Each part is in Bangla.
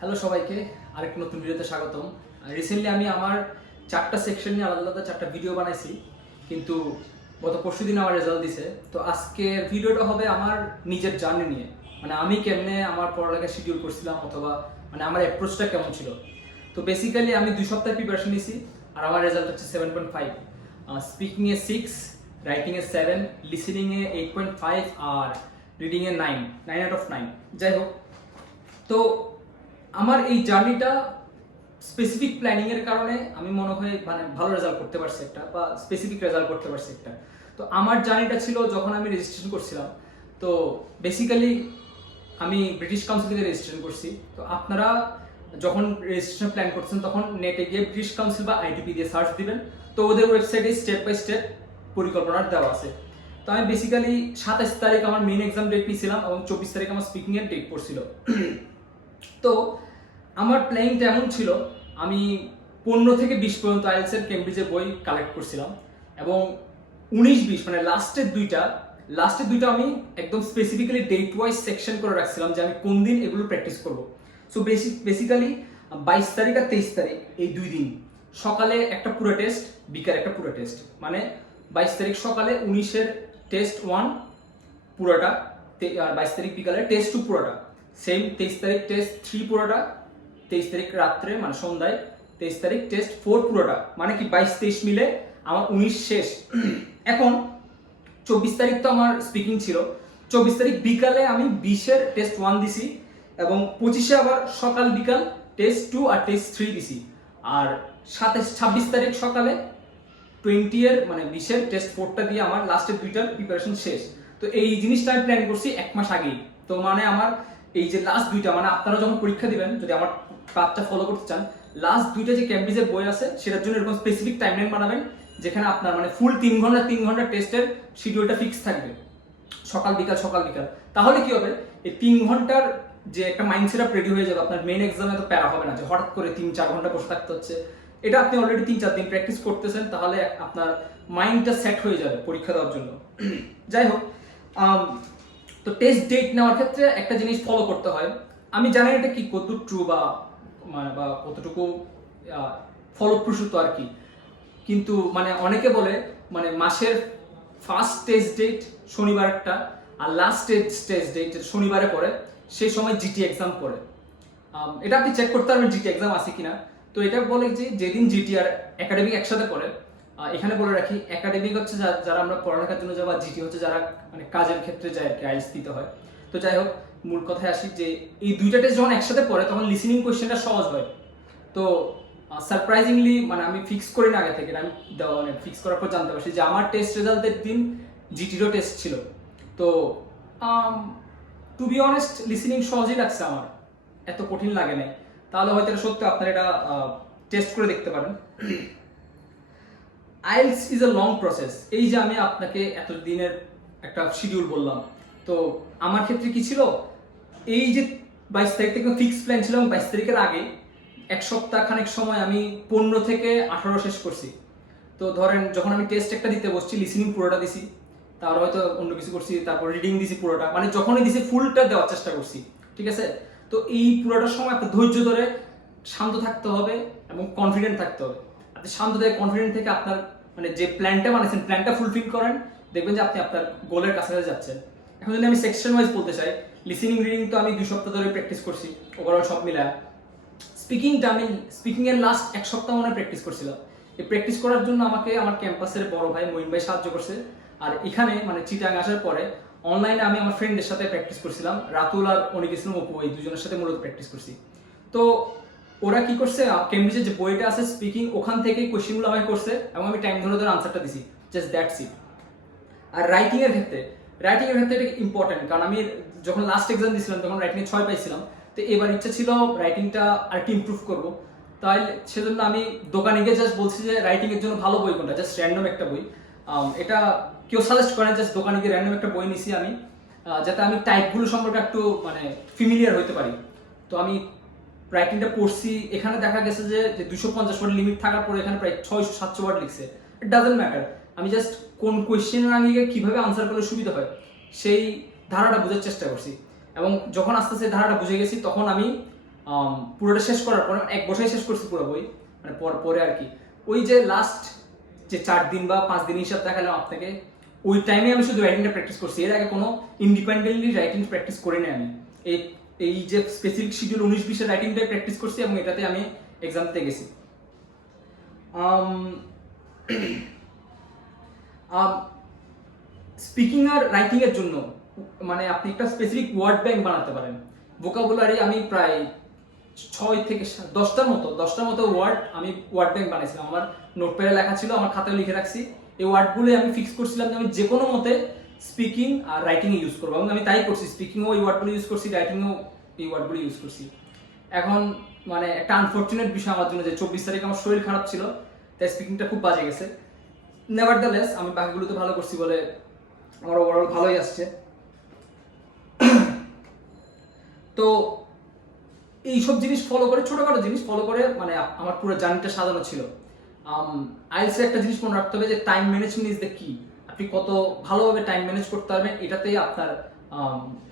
হ্যালো সবাইকে, আরেকটা নতুন ভিডিওতে স্বাগতম। রিসেন্টলি আমি আমার 4টা সেকশন নিয়ে আলাদা আলাদা 4টা ভিডিও বানাইছি, কিন্তু গত পরশু দিন আমার রেজাল্ট দিছে। তো আজকের ভিডিওটা হবে আমার নিজের জার্নি নিয়ে, মানে আমি কেমনে আমার পড়ালেখা শিডিউল করছিলাম, অথবা মানে আমার অ্যাপ্রোচটা কেমন ছিল। তো বেসিক্যালি আমি 2 সপ্তাহ প্রিপারেশন নিয়েছি, আর আমার রেজাল্ট হচ্ছে 7.5, স্পিকিংয়ে 6, রাইটিংয়ে 7, লিসেনিংয়ে 8.5, আর রিডিংয়ে 9 আউট অফ 9। যাই হোক, তো আমার এই জার্নিটা স্পেসিফিক প্ল্যানিং এর কারণে আমি মনে হয় মানে ভালো রেজাল্ট করতে পারছি একটা, বা স্পেসিফিক রেজাল্ট করতে পারছি একটা। তো আমার জার্নিটা ছিল যখন আমি রেজিস্ট্রেশন করছিলাম, তো বেসিক্যালি আমি ব্রিটিশ কাউন্সিল থেকে রেজিস্ট্রেশন করছি। তো আপনারা যখন রেজিস্ট্রেশন প্ল্যান করছেন তখন নেটে গিয়ে ব্রিটিশ কাউন্সিল বা আইটিপি দিয়ে সার্চ দিবেন, তো ওদের ওয়েবসাইটে স্টেপ বাই স্টেপ পরিকল্পনা দেওয়া আছে। তো আমি বেসিক্যালি 27 তারিখ আমার মেইন এক্সাম ডেট নিয়েছিলাম, এবং 24 তারিখ আমার স্পিকিং এর ডেট পড়ছিল। তো আমার প্ল্যানিংটা এমন ছিল, আমি 15 থেকে 20 পর্যন্ত আইএলটিএস এর কেমব্রিজের বই কালেক্ট করছিলাম, এবং 19-20 মানে লাস্টের দুইটা আমি একদম স্পেসিফিক্যালি ডেট ওয়াইজ সেকশন করে রাখছিলাম যে আমি কোন দিন এগুলো প্র্যাকটিস করব। সো বেসিক্যালি 22 তারিখ আর 23 তারিখ এই 2 দিন সকালে একটা পুরো টেস্ট, বিকালে একটা পুরো টেস্ট, মানে 22 তারিখ সকালে 19-এর টেস্ট 1 পুরোটা, আর 22 তারিখ বিকালে টেস্ট 2 পুরোটা, সেম 23 তারিখ টেস্ট 3 পুরোটা, 23 তারিখ রাত্রে মানে সন্ধ্যায় 23 তারিখ টেস্ট 4 পুরোটা, মানে কি 22-23 মিলে আমার 19 শেষ। এখন 24 তারিখ তো আমার স্পিকিং ছিল, 24 তারিখ বিকালে আমি 20-এর টেস্ট 1 দিছি, এবং 25-এ আবার সকাল বিকাল টেস্ট 2 আর টেস্ট 3 দিছি, আর 26 তারিখ সকালে 20-এর মানে 20-এর টেস্ট 4টা দিয়ে আমার লাস্টের দুইটার প্রিপারেশন শেষ। তো এই জিনিসটা আমি প্ল্যান করছি 1 মাস আগেই। তো মানে আমার এই যে লাস্ট দুইটা, মানে আপনারা যখন পরীক্ষা দিবেন, যদি আমার পাথটা ফলো করতে চান, লাস্ট দুইটা যে ক্যামব্রিজের বই আছে সেটার জন্য এরকম স্পেসিফিক টাইমলাইন বানাবেন, যেখানে আপনার মানে ফুল 3 ঘন্টা টেস্টের শিডিউলটা ফিক্স থাকবে, সকাল বিকাল সকাল বিকাল। তাহলে কি হবে, এই 3 ঘন্টার যে একটা মাইন্ড সেটআপ রেডি হয়ে যাবে, আপনার মেইন এক্সামে তো প্যারা হবে না যে হঠাৎ করে 3-4 ঘন্টা বসে থাকতে হচ্ছে। এটা আপনি অলরেডি 3-4 দিন প্র্যাকটিস করতেছেন, তাহলে আপনার মাইন্ডটা সেট হয়ে যাবে পরীক্ষা দেওয়ার জন্য। যাই হোক, তো টেস্ট ডেট নেওয়ার ক্ষেত্রে একটা জিনিস ফলো করতে হয়, আমি জানি এটা কি কতটুকু ট্রু বা মানে বা কতটুকু ফলপ্রসূ আর কি, কিন্তু মানে অনেকে বলে মানে মাসের ফার্স্ট টেস্ট ডেট শনিবারটা, আর লাস্ট টেস্ট ডেট শনিবারে পড়ে, সেই সময় জিটি এক্সাম পড়ে। এটা আপনি চেক করতে পারবেন জিটি এক্সাম আছে কিনা। তো এটা বলে যে যেদিন জিটি আর একাডেমিক একসাথে পড়ে, এখানে বলে রাখি একাডেমিক হচ্ছে যারা আমরা পড়ালেখার জন্য যাবো, জিটি হচ্ছে যারা মানে কাজের ক্ষেত্রে যায় আর কি, আইএলটিএস দিতে হয়। তো যাই হোক, মূল কথায় আসি যে এই দুইটা টেস্ট যখন একসাথে পড়ে তখন লিসেনিং কোয়েশ্চেনটা সহজ হয়। তো সারপ্রাইজিংলি মানে আমি ফিক্স করি না আগে থেকে, আমি মানে ফিক্স করার পর জানতে পারছি যে আমার টেস্ট রেজাল্টের দিন জিটিরও টেস্ট ছিল। তো টু বি অনেস্ট লিসেনিং সহজই লাগছে আমার, এত কঠিন লাগে নাই। তাহলে হয়তো এটা সত্যি, আপনারা এটা টেস্ট করে দেখতে পারেন। IELTS is a long process. এই যে আমি আপনাকে এতদিনের একটা শিডিউল বললাম, তো আমার ক্ষেত্রে কি ছিল, এই যে 22 তারিখ থেকে ফিক্স প্ল্যান ছিল, এবং 22 তারিখের আগে 1 সপ্তাহ খানেক সময় আমি 15 থেকে 18 শেষ করছি। তো ধরেন যখন আমি টেস্ট একটা দিতে বসছি, লিসেনিং পুরোটা দিছি, তারপর হয়তো অন্য কিছু করছি, তারপর রিডিং দিছি পুরোটা, মানে যখনই দিছি ফুলটা দেওয়ার চেষ্টা করছি, ঠিক আছে। তো এই পুরোটার সময় আপনার ধৈর্য ধরে শান্ত থাকতে হবে এবং কনফিডেন্ট থাকতে হবে। আপনি শান্ত থেকে কনফিডেন্ট থেকে আপনার মানে যে প্ল্যানটা বানাইছেন প্ল্যানটা ফুলফিল করেন, দেখবেন যে আপনি আপনার গোলের কাছাকাছি যাচ্ছেন। এখন যদি আমি সেকশন ওয়াইজ বলতে চাই, লিসেনিং রিডিং তো আমি 2 সপ্তাহ ধরে প্র্যাকটিস করছি ওভারঅল সব মিলায়। স্পিকিংটা আমি স্পিকিং এর লাস্ট 1 সপ্তাহ মনে প্র্যাকটিস করছিলাম। এই প্র্যাকটিস করার জন্য আমাকে আমার ক্যাম্পাসের বড় ভাই মঈন ভাই সাহায্য করছে, আর এখানে মানে চিটাং আসার পরে অনলাইনে আমি আমার ফ্রেন্ডদের সাথে প্র্যাকটিস করছিলাম, রাতুল আর অনিক ইসলাম অপু, এই দুজনের সাথে মূলত প্র্যাকটিস করছি। তো ওরা কি করছে, কেমব্রিজের যে বইটা আছে স্পিকিং, ওখান থেকেই কোয়েশ্চেনগুলো আমাকে করছে, এবং আমি টাইম ধরে ধরে আনসারটা দিছি, জাস্ট দ্যাটস ইট। আর রাইটিং এর ক্ষেত্রে এটা ইম্পর্টেন্ট, কারণ আমি যখন লাস্ট এক্সাম দিয়েছিলাম তখন রাইটিং 6 পাইছিলাম। তো এবার ইচ্ছা ছিল রাইটিংটা আরেকটু ইমপ্রুভ করবো, তাই সেজন্য আমি দোকানে গিয়ে জাস্ট বলছি যে রাইটিং এর জন্য ভালো বই কোনটা, জাস্ট র্যান্ডম একটা বই। এটা কেউ সাজেস্ট করে, জাস্ট দোকানে গিয়ে র্যান্ডম একটা বই নিছি আমি, যাতে আমি টাইপগুলো সম্পর্কে একটু মানে ফিমিলিয়ার হতে পারি। তো আমি রাইটিংটা পড়ছি, এখানে দেখা গেছে যে 250 ওয়ার্ড লিমিট থাকার পরে এখানে প্রায় 600-700 ওয়ার্ড লিখছে। ইট ডাজন্ট ম্যাটার, আমি জাস্ট কোন কোয়েশ্চেনের আগে কিভাবে আনসার করলে সুবিধা হয় সেই ধারাটা বোঝার চেষ্টা করছি, এবং যখন আস্তে আস্তে ধারাটা বুঝে গেছি তখন আমি পুরোটা শেষ করার পরে 1 বছরে শেষ করছি পুরো বই, মানে পরে আর কি ওই যে লাস্ট যে 4 দিন বা 5 দিন হিসাব দেখালাম আপনাকে, ওই টাইমে আমি শুধু রাইটিংটা প্র্যাকটিস করছি। এর আগে কোনো ইন্ডিপেন্ডেন্টলি রাইটিং প্র্যাকটিস করি না আমি। এই যে স্পেসিফিক শিডিউল 19-20 রাইটিংটাই প্র্যাকটিস করছি এবং এটাতে আমি এক্সাম দিতে গেছি। স্পিকিং আর রাইটিং এর জন্য মানে আপনি একটা স্পেসিফিক ওয়ার্ড ব্যাংক বানাতে পারেন। ভোকাবুলারি আমি প্রায় 6 থেকে 10টার মতো ওয়ার্ড আমি ওয়ার্ড ব্যাংক বানাইছিলাম। আমার নোটপ্যাডে লেখা ছিল, আমার খাতায় লিখে রাখছি। এই ওয়ার্ডগুলো আমি ফিক্স করছিলাম যে আমি যে কোনো মতে স্পিকিং আর রাইটিং এ ইউজ করবো, এবং আমি তাই করছি। স্পিকিংও এই ওয়ার্ডগুলো ইউজ করছি, রাইটিংও এই ওয়ার্ডগুলো ইউজ করছি। এখন মানে একটা আনফরচুনেট বিষয় আমার জন্য যে 24 তারিখ আমার শরীর খারাপ ছিল, তাই স্পিকিংটা খুব বাজে গেছে। নেভারদালেস আমি বাকিগুলোতে ভালো করছি বলে আমার ওভারঅল ভালোই আসছে। তো এইসব জিনিস ফলো করে, ছোটখাটো জিনিস ফলো করে মানে আমার পুরো জার্নিটা সাজানো ছিল। আইএলটিএস একটা জিনিস মনে রাখতে হবে যে টাইম ম্যানেজমেন্ট ইজ দ্য কি। আপনি কত ভালোভাবে টাইম ম্যানেজ করতে পারবেন, এটাতেই আপনার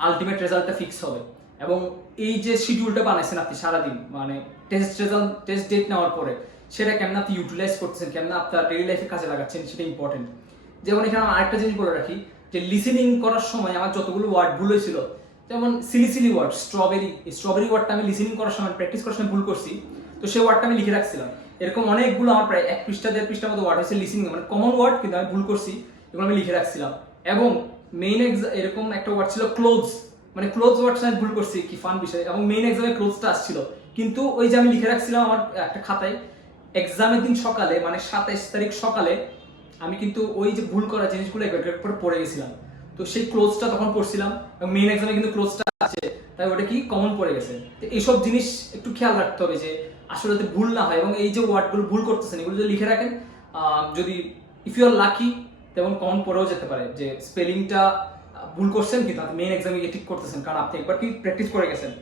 আলটিমেট রেজাল্টটা ফিক্স হবে। এবং এই যে শিডিউলটা বানাইছেন আপনি সারাদিন, মানে টেস্ট ডেট নেওয়ার পরে সেটা কেমন আপনি ইউটিলাইজ করতেছেন, কেমন আপনার ডেইলি লাইফে কাজে লাগাচ্ছেন, সেটা ইম্পর্টেন্ট। যেমন এখানে আমি আরেকটা জিনিস বলে রাখি যে লিসেনিং করার সময় আমার যতগুলো ওয়ার্ড ভুল হয়েছিল, যেমন সিলি ওয়ার্ড স্ট্রবেরি ওয়ার্ডটা আমি লিসেনিং করার সময় প্র্যাকটিস করার সময় ভুল করছি, তো সেই ওয়ার্ডটা আমি লিখে রাখছিলাম। এরকম অনেকগুলো আমার প্রায় 1 পৃষ্ঠা 1.5 পৃষ্ঠার মতো ওয়ার্ড হয়েছে লিসেনিং, মানে কমন ওয়ার্ড কিন্তু আমি ভুল করছি, এগুলো আমি লিখে রাখছিলাম। এবং মেইন এরকম একটা ওয়ার্ড ছিল ক্লোথস, মানে ক্লোথস ওয়ার্ডটা আমি ভুল করছি, কি ফান বিষয়। এবং মেইন এক্সামে ক্লোথসটা আসছিল, কিন্তু ওই যে আমি লিখে রাখছিলাম আমার একটা খাতায়। এক্সামের দিন সকালে মানে 27 তারিখ সকালে আমি কিন্তু ওই যে ভুল করা জিনিসগুলো একবার করে পড়ে গেছিলাম। তো সেই ক্লোজটা তখন পড়ছিলাম এবং মেইন এক্সামে কিন্তু ক্লোজটা আছে, তাই ওটা কি কমন পড়ে গেছে। তো এইসব জিনিস একটু খেয়াল রাখতে হবে যে আসলে যাতে ভুল না হয়। এবং এই যে ওয়ার্ডগুলো ভুল করতেছেন এগুলো যদি লিখে রাখেন, যদি ইফ ইউ আর লাকি তেমন কমন পড়েও যেতে পারে যে স্পেলিংটা ভুল করছেন কিন্তু আপনি মেইন এক্সামে গিয়ে ঠিক করতেছেন, কারণ আপনি একবার কি প্র্যাকটিস করে গেছেন।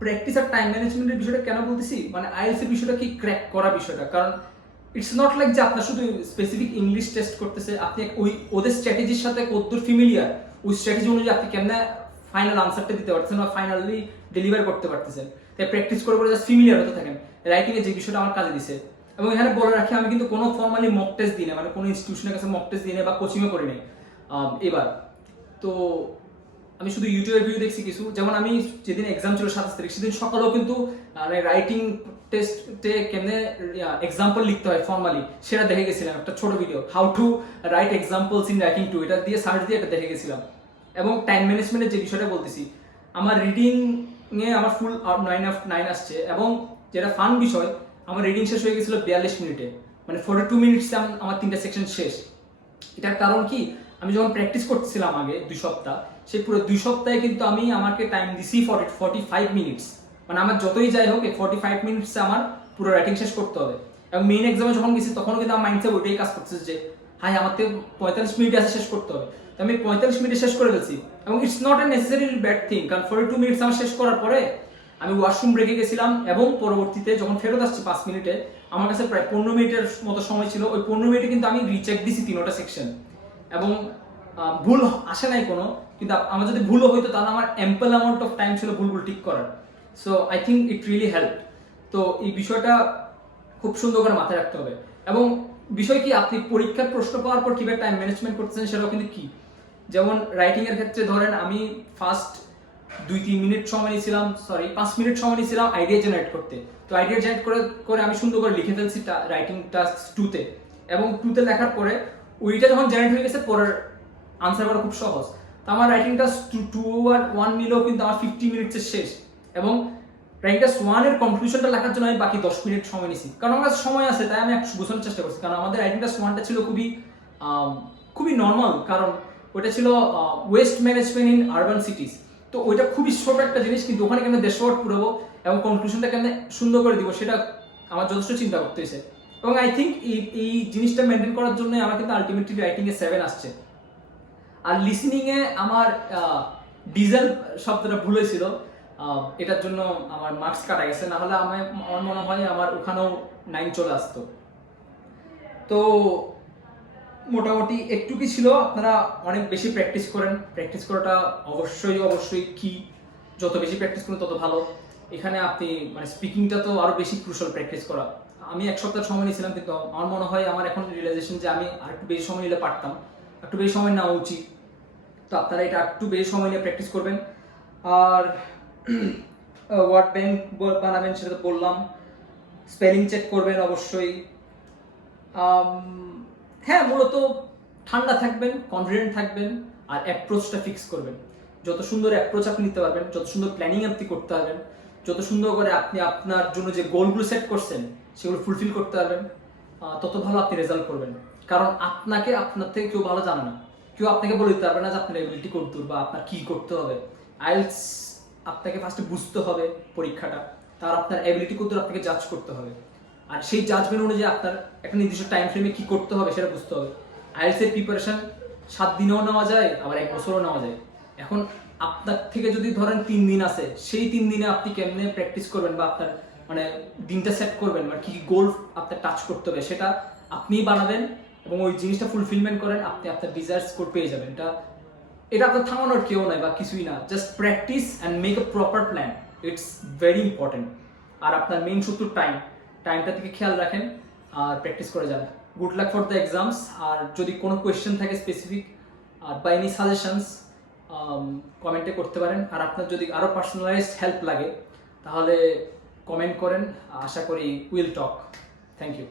প্র্যাকটিস আর টাইম ম্যানেজমেন্টের বিষয়টা কেন বলতেছি, মানে আইএলটিএস এর বিষয়টা কি ক্র্যাক করা বিষয়টা, কারণ ইটস নট লাইক যে আপনার শুধু স্পেসিফিক ইংলিশ টেস্ট করতেছে, আপনি ওদের স্ট্র্যাটেজির সাথে কতদূর ফ্যামিলিয়ার, ওই স্ট্র্যাটেজি অনুযায়ী আপনি কেমনে ফাইনাল আনসারটা দিতে পারতেছেন বা ফাইনালি ডেলিভার করতে পারতেছেন। তাই প্র্যাকটিস করে জাস্ট ফ্যামিলিয়ার হতে থাকেন। রাইটিং এ যে বিষয়টা আমার কাজে দিছে। এবং এখানে বলে রাখি আমি কিন্তু কোনো ফর্মালি মক টেস্ট দিই না, মানে কোনো ইনস্টিটিউশনের কাছে মক টেস্ট দিই না বা কোচিংও করি নাই এবার। তো আমি শুধু ইউটিউবে ভিডিও দেখছি কিছু, যেমন আমি যেদিন এক্সাম ছিল 27 তারিখ সেদিন সকালেও কিন্তু মানে রাইটিং টেস্টে কেমনে এক্সাম্পল লিখতে হয় ফর্মালি সেটা দেখে গেছিলাম, একটা ছোট video how to right examples in writing to, এটা দিয়ে সার্চ দিয়ে এটা দেখে গেছিলাম। এবং টাইম ম্যানেজমেন্টের যে বিষয়টা বলতেছি, আমার রিডিং এ আমার ফুল 9 আসছে, এবং যেটা ফান বিষয় আমার রিডিং শেষ হয়ে গেছিল 42 মিনিটে, মানে 42 মিনিটসে আমার 3টা সেকশন শেষ। এটার কারণ কি, আমি যখন প্র্যাকটিস করতেছিলাম আগে 2 সপ্তাহ, সেই পুরো 2 সপ্তাহে কিন্তু আমি আমাকে টাইম দিছি 45 মিনিটস, মানে আমার যতই যাই হোক 45 মিনিটসে আমার পুরো রাইটিং শেষ করতে হবে। এবং মেইন এক্সামে যখন গেছি তখন কিন্তু আমার মাইন্ডসেট ওইটাই কাজ করতেছে যে হাই আমার তো 45 মিনিট আছে শেষ করতে হবে, তো আমি 45 মিনিটে শেষ করে ফেলছি। এবং it's not a necessarily bad thing, কারণ 42 মিনিটস আমার শেষ করার পরে আমি ওয়াশরুম ব্রেকে গেছিলাম, এবং পরবর্তীতে যখন ফেরত আসছি 5 মিনিটে আমার কাছে প্রায় 15 মিনিটের মতো সময় ছিল। ওই 15 মিনিটে কিন্তু আমি রিচেক দিছি 3টা সেকশন, এবং ভুল আসে নাই কোনো, কিন্তু আমার যদি ভুলও হইতো তাহলে আমার অ্যাম্পল অ্যামাউন্ট অফ টাইম ছিল ভুলগুলো ঠিক করার। So I think it really help. তো এই বিষয়টা খুব সুন্দর করে মাথায় রাখতে হবে। এবং বিষয় কি, আপনি পরীক্ষার প্রশ্ন পাওয়ার পর কিভাবে টাইম ম্যানেজমেন্ট করতেছেন সেটাও কিন্তু কি। যেমন রাইটিং এর ক্ষেত্রে ধরেন আমি ফার্স্ট 2-3 মিনিট সময় নিয়েছিলাম, 5 মিনিট সময় নিয়েছিলাম আইডিয়া জেনারেট করতে। তো আইডিয়া জেনারেট করে আমি সুন্দর করে লিখে ফেলছি রাইটিং টাস্ক 2-তে, এবং 2-তে লেখার পরে ওইটা যখন জেনারেট হয়ে গেছে পরের আনসার করা খুব সহজ। তো আমার রাইটিং টাস্ক 2 আর 1 নিলেও কিন্তু আমার 50 মিনিটসের শেষ। এবং রাইটিং টাস্ক 1 এর কনক্লুশনটা লেখার জন্য আমি বাকি 10 মিনিট সময় নিয়েছি, কারণ আমার কাছে সময় আছে তাই আমি একটু বোঝানোর চেষ্টা করছি। কারণ আমাদের রাইটিং টাস্ক 1টা ছিল খুবই নর্মাল, কারণ ওটা ছিল ওয়েস্ট ম্যানেজমেন্ট ইন আরবান সিটিজ। তো ওইটা খুবই ছোট একটা জিনিস, কিন্তু ওখানে কেমন 150 ওয়ার্ড পুরাবো এবং কনক্লুশনটা কেমন সুন্দর করে দিব সেটা আমার যথেষ্ট চিন্তা করতে হয়েছে। এবং আই থিঙ্ক এই জিনিসটা মেনটেন করার জন্য আমার কিন্তু আলটিমেটলি রাইটিং এ 7 আসছে। আর লিসেনিং এ আমার ডিজেল শব্দটা ভুল হয়েছিল, এটার জন্য আমার মার্কস কাটা গেছে, না হলে আমার মনে হয় আমার ওখানেও 9 চলে আসতো। তো মোটামুটি একটুকি ছিল, আপনারা অনেক বেশি প্র্যাকটিস করেন। প্র্যাকটিস করাটা অবশ্যই কি, যত বেশি প্র্যাকটিস করেন তত ভালো। এখানে আপনি মানে স্পিকিংটা তো আরো বেশি ক্রুশাল প্র্যাকটিস করা। আমি 1 সপ্তাহ সময় নিয়েছিলাম, কিন্তু আমার মনে হয় আমার এখন রিয়েলাইজেশন যে আমি আর একটু বেশি সময় নিলে পারতাম, একটু বেশি সময় নেওয়া উচিত। তো আপনারা এটা একটু বেশি সময় নিয়ে প্র্যাকটিস করবেন। আর ওয়ার্ড ব্যাংক বানাবেন সেটা তো বললাম। স্পেলিং চেক করবেন অবশ্যই। হ্যাঁ, মূলত ঠান্ডা থাকবেন, কনফিডেন্ট থাকবেন, আর অ্যাপ্রোচটা ফিক্স করবেন। যত সুন্দর অ্যাপ্রোচ আপনি নিতে পারবেন, যত সুন্দর প্ল্যানিং আপনি করতে পারবেন, যত সুন্দর করে আপনি আপনার জন্য যে গোলগুলো সেট করছেন সেগুলো ফুলফিল করতে পারবেন, তত ভালো আপনি রেজাল্ট করবেন। কারণ আপনাকে আপনার থেকে কেউ ভালো জানে না, কেউ আপনাকে বলে দিতে পারবে না যে আপনার এবিলিটি করতে বা আপনার কি করতে হবে। আইএলটিএস আপনাকে ফার্স্টে বুঝতে হবে পরীক্ষাটা, তার আপনার এবিলিটি করতে আপনাকে জাজ করতে হবে, আর সেই জাজমেন্ট অনুযায়ী আপনার একটা নির্দিষ্ট টাইম ফ্রেমে কি করতে হবে সেটা বুঝতে হবে। আইএলটিএস এর প্রিপারেশন 7 দিনেও নেওয়া যায়, আবার 1 বছরও নেওয়া যায়। এখন আপনার থেকে যদি ধরেন 3 দিন আছে, সেই 3 দিনে আপনি কেমনে প্র্যাকটিস করবেন বা আপনার মানে দিনটা সেট করবেন, মানে কি কি গোল আপনার টাচ করতে হবে সেটা আপনিই বানাবেন, এবং ওই জিনিসটা ফুলফিলমেন্ট করেন, আপনি আপনার ডিজায়ার স্কোর পেয়ে যাবেন। এটা আপনার থামানোর কেউ নাই বা কিছুই না, just practice and make a proper plan, it's very important. আর আপনার মেইন শত্রু টাইমটা থেকে খেয়াল রাখেন আর প্র্যাকটিস করে যান। Good luck for the exams. আর যদি কোনো কোয়েশ্চেন থাকে স্পেসিফিক আর বা এনি সাজেশনস, কমেন্টে করতে পারেন। আর আপনার যদি আরও পার্সোনালাইজড হেল্প লাগে তাহলে কমেন্ট করেন, আশা করি উইল টক। Thank you.